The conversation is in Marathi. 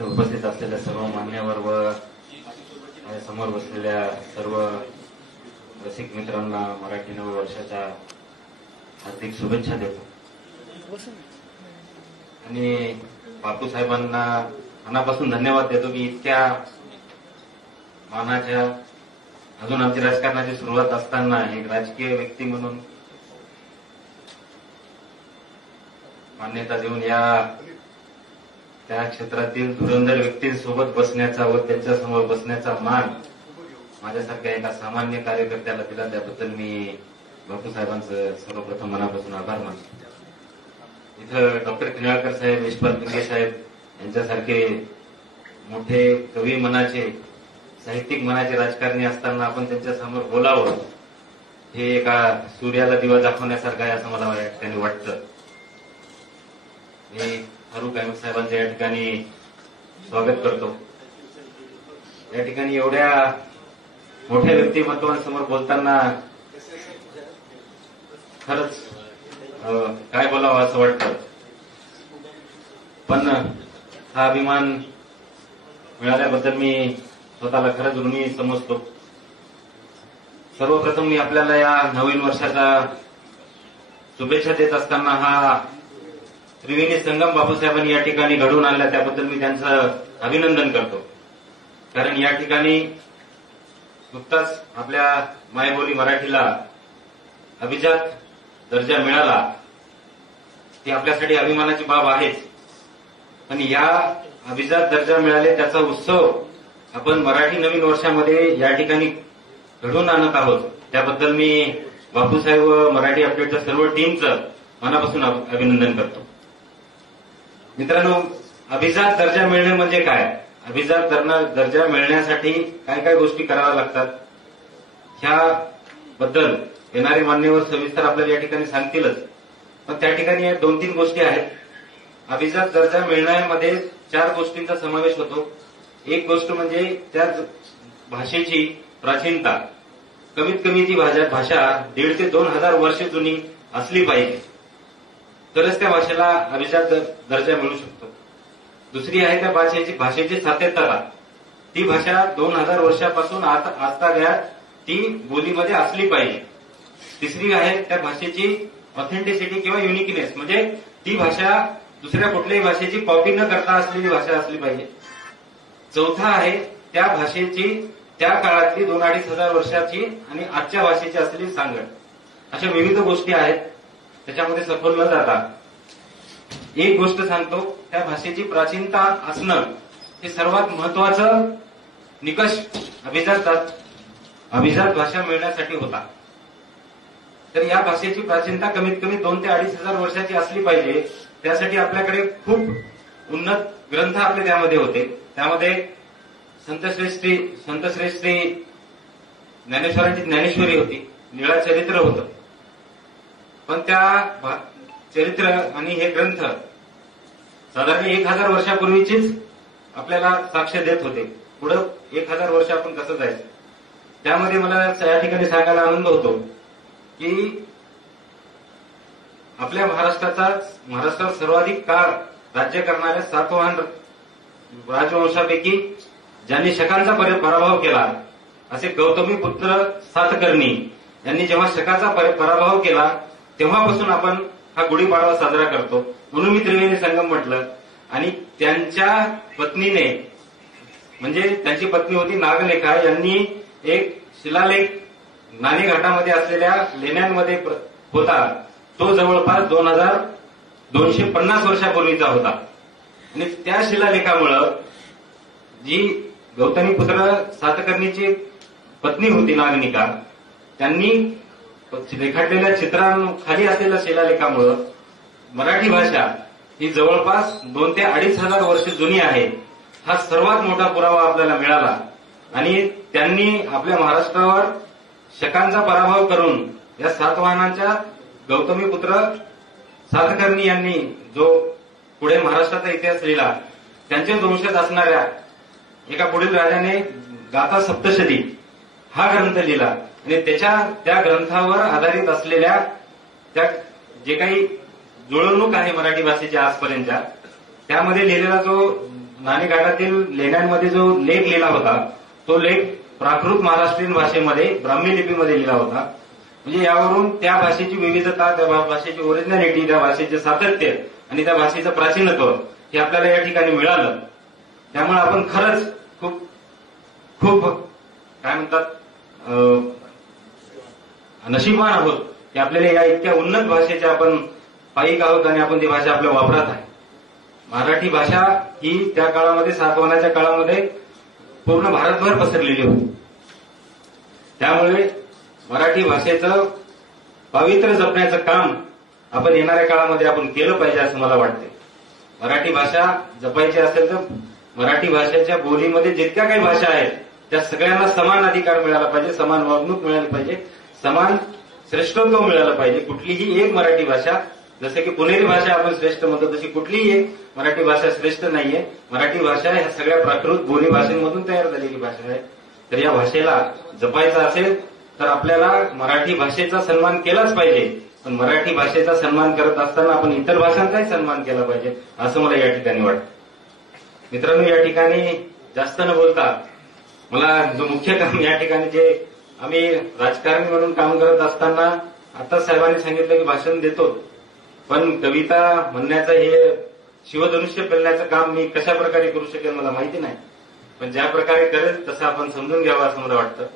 इथे उपस्थित असलेल्या सर्व मान्यवर व समोर बसलेल्या सर्व रसिक मित्रांना मराठी नववर्षाच्या हार्दिक शुभेच्छा देतो आणि बापू साहेबांना मनापासून धन्यवाद देतो की इतक्या मानाच्या अजून आमची राजकारणाची सुरुवात असताना एक राजकीय व्यक्ती म्हणून मान्यता देऊन या त्या क्षेत्रातील धुरंधर व्यक्तींसोबत बसण्याचा व त्यांच्या समोर बसण्याचा मान माझ्यासारख्या एका सामान्य कार्यकर्त्याला दिला, त्याबद्दल मी बापू साहेबांचं सर्वप्रथम मनापासून आभार मानतो. इथं डॉक्टर किनाळकर साहेब, यशपाल पिंगे साहेब यांच्यासारखे मोठे कवी मनाचे, साहित्यिक मनाचे राजकारणी असताना आपण त्यांच्या समोर बोलावं हे एका सूर्याला दिवा दाखवण्यासारखं आहे असं मला या ठिकाणी वाटतं. मी फारुख अहमद साहेबांचं या ठिकाणी स्वागत करतो. या ठिकाणी एवढ्या मोठ्या व्यक्तिमत्वांसमोर बोलताना खरंच काय बोलावं असं वाटतं, पण हा अभिमान मिळाल्याबद्दल मी स्वतःला खरंच ऋणी समजतो. सर्वप्रथम मी आपल्याला या नवीन वर्षाचा शुभेच्छा देत असताना हा त्रिवेणी संगम बापूसाहेबांनी या ठिकाणी घडवून आणला त्याबद्दल मी त्यांचं अभिनंदन करतो. कारण या ठिकाणी नुकताच आपल्या मायबोली मराठीला अभिजात दर्जा मिळाला, ती आपल्यासाठी अभिमानाची बाब आहेच. पण या अभिजात दर्जा मिळाले त्याचा उत्सव आपण मराठी नवीन वर्षामध्ये या ठिकाणी घडवून आणत आहोत, त्याबद्दल मी बापूसाहेब व मराठी अपडेटच्या सर्व टीमचं मनापासून अभिनंदन करतो. मित्रांनो, अभिजात दर्जा मिळणे म्हणजे काय, अभिजात दर्जा मिळण्यासाठी काय काय गोष्टी कराव्या लागतात ह्याबद्दल येणारे मान्यवर सविस्तर आपल्याला या ठिकाणी सांगतीलच. पण त्या ठिकाणी 2-3 गोष्टी आहेत. अभिजात दर्जा मिळण्यामध्ये 4 गोष्टींचा समावेश होतो. एक गोष्ट म्हणजे त्या भाषेची प्राचीनता, कमीत कमी ती भाषा 1,500 ते 2,000 वर्ष जुनी असली पाहिजे, तरच त्या भाषेला अभिजात दर्जा मिळू शकतो. दुसरी आहे त्या भाषेची सातत्यता, ती भाषा 2,000 वर्षापासून आजतागायत ती बोलीमध्ये असली पाहिजे. तिसरी आहे त्या भाषेची ऑथेंटिसिटी किंवा युनिकनेस, म्हणजे ती भाषा दुसऱ्या कुठल्याही भाषेची कॉपी न करता असलेली भाषा असली पाहिजे. चौथा आहे त्या भाषेची त्या काळातली 2-2.5 हजार वर्षाची आणि आजच्या भाषेची असलेली सांगड. अशा विविध गोष्टी आहेत, त्याच्यामध्ये सखोल न जाता एक गोष्ट सांगतो, त्या भाषेची प्राचीनता असणं हे सर्वात महत्वाचं निकष अभिजात भाषा मिळण्यासाठी होता. तर या भाषेची प्राचीनता कमीत कमी 2 ते 2.5 हजार वर्षाची असली पाहिजे. त्यासाठी आपल्याकडे खूप उन्नत ग्रंथ आपले त्यामध्ये होते. त्यामध्ये संतश्रेष्ठी ज्ञानेश्वरांची ज्ञानेश्वरी होती, लीळाचरित्र होतं. पण त्या चरित्र आणि हे ग्रंथ साधारण 1,000 वर्षापूर्वीचीच आपल्याला साक्ष देत होते. पुढं 1,000 वर्ष आपण कसं जायचं, त्यामध्ये मला या ठिकाणी सांगायला आनंद होतो की आपल्या महाराष्ट्रात सर्वाधिक काळ राज्य करणाऱ्या सातवाहन राजवंशापैकी ज्यांनी शकांचा पराभव केला असे गौतमीपुत्र सातकर्णी यांनी जेव्हा शकाचा पराभव केला तेव्हापासून आपण हा गुढीपाडवा साजरा करतो. म्हणून मी त्रिवेणी संगम म्हटलं. आणि त्यांच्या पत्नीने, म्हणजे त्यांची पत्नी होती नागलेखा, यांनी एक शिलालेख नाणेघाटामध्ये असलेल्या लेण्यांमध्ये होता, तो जवळपास 2,250 वर्षापूर्वीचा होता. आणि त्या शिलालेखामुळं जी गौतमीपुत्र सातकर्णीची पत्नी होती नागनिका, त्यांनी रेखाटलेल्या चित्रांखाली असलेल्या शिलालेखामुळं मराठी भाषा ही जवळपास 2 ते 2.5 हजार वर्ष जुनी आहे, हा सर्वात मोठा पुरावा आपल्याला मिळाला. आणि त्यांनी आपल्या महाराष्ट्रावर शकांचा पराभव करून या सातवाहनांच्या गौतमीपुत्र सातकर्णी यांनी जो पुढे महाराष्ट्राचा इतिहास लिहिला, त्यांचे वंशज असणाऱ्या एका पुढील राजाने गाथा सप्तशती हा ग्रंथ लिहिला. आणि त्या ग्रंथावर आधारित असलेल्या त्या जे काही जुळवणूक आहे मराठी भाषेच्या आजपर्यंतच्या, त्यामध्ये लिहिलेला जो नाणेघाटातील लेण्यांमध्ये जो लेख लिहिला होता तो लेख प्राकृत महाराष्ट्रीयन भाषेमध्ये ब्राह्मी लिपीमध्ये लिहिला होता. म्हणजे यावरून त्या भाषेची विविधता, त्या भाषेची ओरिजिनॅलिटी, त्या भाषेचे सातत्य आणि त्या भाषेचं प्राचीनत्व हे आपल्याला या ठिकाणी मिळालं. त्यामुळे आपण खरंच खूप खूप काय म्हणतात नशीबवान आहोत की आपल्याला या इतक्या उन्नत भाषेचे आपण पाईक आहोत आणि आपण ती भाषा आपल्या वापरात आहे. मराठी भाषा ही त्या काळामध्ये सातवाहनाच्या काळामध्ये पूर्ण भारतभर पसरलेली होती. त्यामुळे मराठी भाषेचं पावित्र्य जपण्याचं काम आपण येणाऱ्या काळामध्ये आपण केलं पाहिजे असं मला वाटते. मराठी भाषा जपायची असेल तर मराठी भाषेच्या बोलीमध्ये जितक्या काही भाषा आहेत त्या सगळ्यांना समान अधिकार मिळाला पाहिजे, समान वागणूक मिळाली पाहिजे, समान श्रेष्ठत्व मिळालं पाहिजे. कुठलीही एक मराठी भाषा, जसं की पुणेरी भाषा आपण श्रेष्ठ म्हणतो, तशी कुठलीही एक मराठी भाषा श्रेष्ठ नाहीये. मराठी भाषा ह्या सगळ्या प्राकृत बोली भाषेमधून तयार झालेली भाषा आहे. तर या भाषेला जपायचं असेल तर आपल्याला मराठी भाषेचा सन्मान केलाच पाहिजे. पण मराठी भाषेचा सन्मान करत असताना आपण इतर भाषांचाही सन्मान केला पाहिजे असं मला या ठिकाणी वाटतं. मित्रांनो, या ठिकाणी जास्त न बोलता मला जो मुख्य काम या ठिकाणी जे आम्ही राजकारणी म्हणून काम करत असताना आता साहेबांनी सांगितलं की भाषण देतो, पण कविता म्हणण्याचं हे शिवधनुष्य पेलण्याचं काम मी कशा प्रकारे करू शकेल मला माहिती नाही. पण ज्या प्रकारे करेल तसं आपण समजून घ्यावं असं मला वाटतं.